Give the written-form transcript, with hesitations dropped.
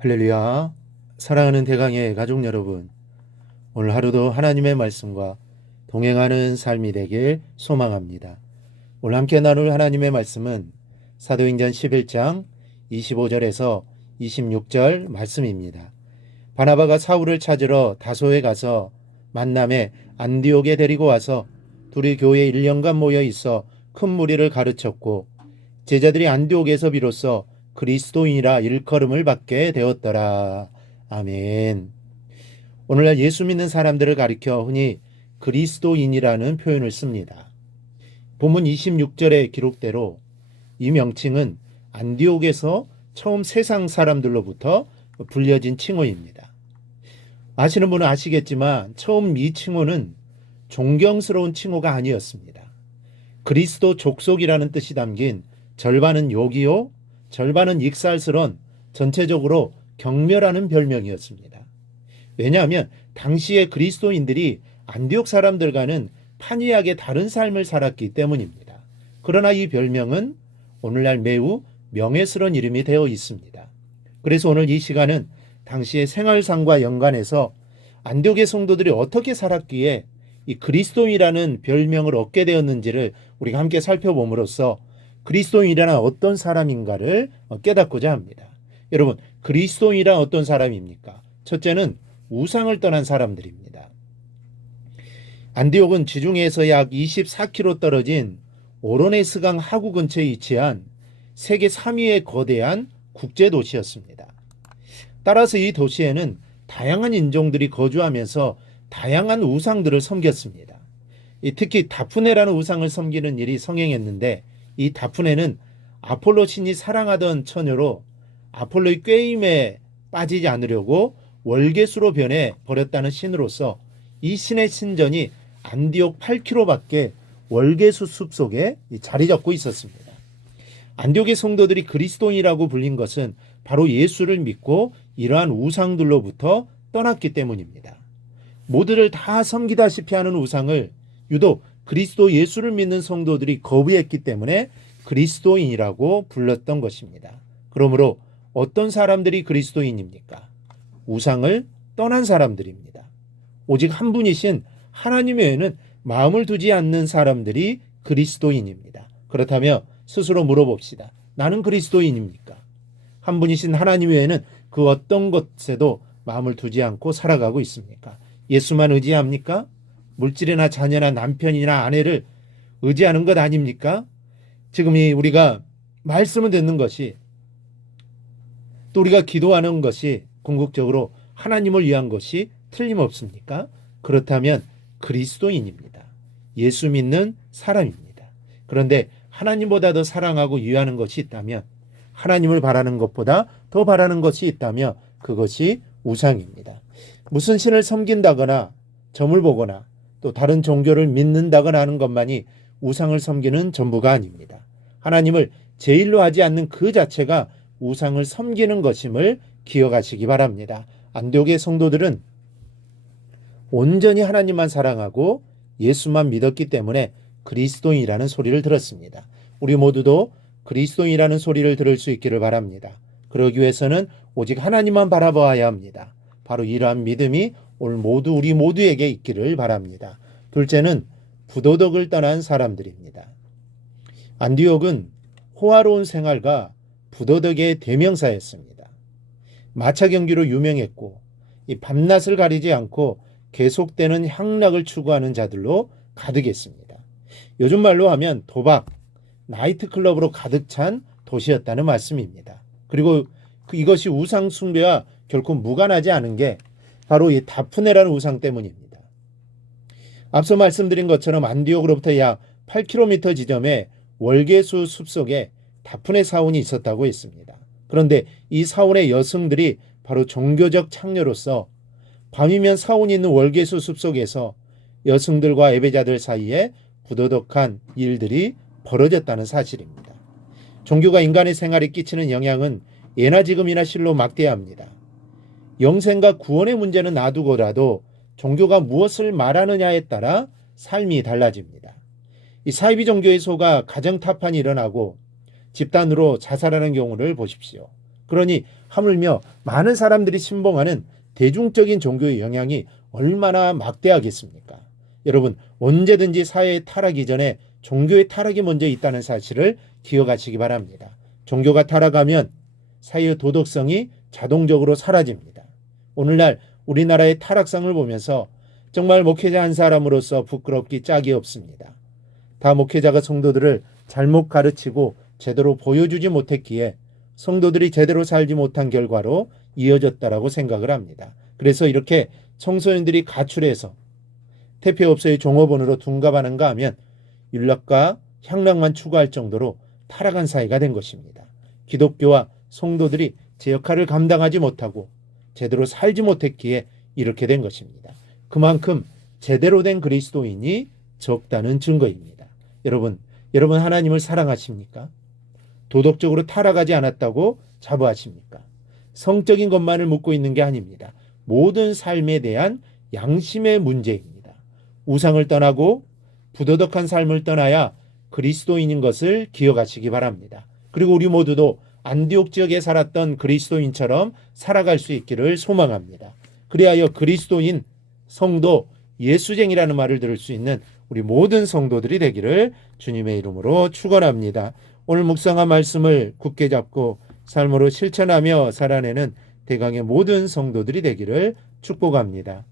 할렐루야. 사랑하는 대강의 가족 여러분, 오늘 하루도 하나님의 말씀과 동행하는 삶이 되길 소망합니다. 오늘 함께 나눌 하나님의 말씀은 사도행전 11장 25절에서 26절 말씀입니다. 바나바가 사울을 찾으러 다소에 가서 만남에 안디옥에 데리고 와서 둘이 교회에 1년간 모여 있어 큰 무리를 가르쳤고, 제자들이 안디옥에서 비로소 그리스도인이라 일컬음을 받게 되었더라. 아멘. 오늘날 예수 믿는 사람들을 가리켜 흔히 그리스도인이라는 표현을 씁니다. 본문 26절의 기록대로 이 명칭은 안디옥에서 처음 세상 사람들로부터 불려진 칭호입니다. 아시는 분은 아시겠지만 처음 이 칭호는 존경스러운 칭호가 아니었습니다. 그리스도 족속이라는 뜻이 담긴 절반은 욕이요, 절반은 익살스런 전체적으로 경멸하는 별명이었습니다. 왜냐하면 당시의 그리스도인들이 안디옥 사람들과는 판이하게 다른 삶을 살았기 때문입니다. 그러나 이 별명은 오늘날 매우 명예스러운 이름이 되어 있습니다. 그래서 오늘 이 시간은 당시의 생활상과 연관해서 안디옥의 성도들이 어떻게 살았기에 이 그리스도인이라는 별명을 얻게 되었는지를 우리가 함께 살펴봄으로써 그리스도인이란 어떤 사람인가를 깨닫고자 합니다. 여러분, 그리스도인이란 어떤 사람입니까? 첫째는 우상을 떠난 사람들입니다. 안디옥은 지중해에서 약 24km 떨어진 오로네스강 하구 근처에 위치한 세계 3위의 거대한 국제도시였습니다. 따라서 이 도시에는 다양한 인종들이 거주하면서 다양한 우상들을 섬겼습니다. 특히 다프네라는 우상을 섬기는 일이 성행했는데, 이 다프네는 아폴로 신이 사랑하던 처녀로 아폴로의 꾀임에 빠지지 않으려고 월계수로 변해 버렸다는 신으로서 이 신의 신전이 안디옥 8km밖에 월계수 숲속에 자리 잡고 있었습니다. 안디옥의 성도들이 그리스도인이라고 불린 것은 바로 예수를 믿고 이러한 우상들로부터 떠났기 때문입니다. 모두를 다 섬기다시피 하는 우상을 유독 그리스도 예수를 믿는 성도들이 거부했기 때문에 그리스도인이라고 불렀던 것입니다. 그러므로 어떤 사람들이 그리스도인입니까? 우상을 떠난 사람들입니다. 오직 한 분이신 하나님 외에는 마음을 두지 않는 사람들이 그리스도인입니다. 그렇다면 스스로 물어봅시다. 나는 그리스도인입니까? 한 분이신 하나님 외에는 그 어떤 것에도 마음을 두지 않고 살아가고 있습니까? 예수만 의지합니까? 물질이나 자녀나 남편이나 아내를 의지하는 것 아닙니까? 지금 우리가 말씀을 듣는 것이, 또 우리가 기도하는 것이 궁극적으로 하나님을 위한 것이 틀림없습니까? 그렇다면 그리스도인입니다. 예수 믿는 사람입니다. 그런데 하나님보다 더 사랑하고 위하는 것이 있다면, 하나님을 바라는 것보다 더 바라는 것이 있다면 그것이 우상입니다. 무슨 신을 섬긴다거나 점을 보거나 또 다른 종교를 믿는다거나 하는 것만이 우상을 섬기는 전부가 아닙니다. 하나님을 제일로 하지 않는 그 자체가 우상을 섬기는 것임을 기억하시기 바랍니다. 안디옥의 성도들은 온전히 하나님만 사랑하고 예수만 믿었기 때문에 그리스도인이라는 소리를 들었습니다. 우리 모두도 그리스도인이라는 소리를 들을 수 있기를 바랍니다. 그러기 위해서는 오직 하나님만 바라봐야 합니다. 바로 이러한 믿음이 오늘 우리 모두에게 있기를 바랍니다. 둘째는 부도덕을 떠난 사람들입니다. 안디옥은 호화로운 생활과 부도덕의 대명사였습니다. 마차 경기로 유명했고, 이 밤낮을 가리지 않고 계속되는 향락을 추구하는 자들로 가득했습니다. 요즘 말로 하면 도박, 나이트클럽으로 가득 찬 도시였다는 말씀입니다. 그리고 이것이 우상 숭배와 결코 무관하지 않은 게 바로 이 다프네라는 우상 때문입니다. 앞서 말씀드린 것처럼 안디옥으로부터 약 8km 지점에 월계수 숲속에 다프네 사원이 있었다고 했습니다. 그런데 이 사원의 여성들이 바로 종교적 창녀로서 밤이면 사원이 있는 월계수 숲속에서 여성들과 예배자들 사이에 부도덕한 일들이 벌어졌다는 사실입니다. 종교가 인간의 생활에 끼치는 영향은 예나 지금이나 실로 막대합니다. 영생과 구원의 문제는 놔두고라도 종교가 무엇을 말하느냐에 따라 삶이 달라집니다. 이 사이비 종교에 속아 가정 타판이 일어나고 집단으로 자살하는 경우를 보십시오. 그러니 하물며 많은 사람들이 신봉하는 대중적인 종교의 영향이 얼마나 막대하겠습니까? 여러분, 언제든지 사회의 타락이 전에 종교의 타락이 먼저 있다는 사실을 기억하시기 바랍니다. 종교가 타락하면 사회의 도덕성이 자동적으로 사라집니다. 오늘날 우리나라의 타락상을 보면서 정말 목회자 한 사람으로서 부끄럽기 짝이 없습니다. 다 목회자가 성도들을 잘못 가르치고 제대로 보여주지 못했기에 성도들이 제대로 살지 못한 결과로 이어졌다라고 생각을 합니다. 그래서 이렇게 청소년들이 가출해서 퇴폐업소의 종업원으로 둔갑하는가 하면 윤락과 향락만 추구할 정도로 타락한 사회가 된 것입니다. 기독교와 성도들이 제 역할을 감당하지 못하고 제대로 살지 못했기에 이렇게 된 것입니다. 그만큼 제대로 된 그리스도인이 적다는 증거입니다. 여러분 하나님을 사랑하십니까? 도덕적으로 타락하지 않았다고 자부하십니까? 성적인 것만을 묻고 있는 게 아닙니다. 모든 삶에 대한 양심의 문제입니다. 우상을 떠나고 부도덕한 삶을 떠나야 그리스도인인 것을 기억하시기 바랍니다. 그리고 우리 모두도 안디옥 지역에 살았던 그리스도인처럼 살아갈 수 있기를 소망합니다. 그리하여 그리스도인, 성도, 예수쟁이라는 말을 들을 수 있는 우리 모든 성도들이 되기를 주님의 이름으로 축원합니다. 오늘 묵상한 말씀을 굳게 잡고 삶으로 실천하며 살아내는 대강의 모든 성도들이 되기를 축복합니다.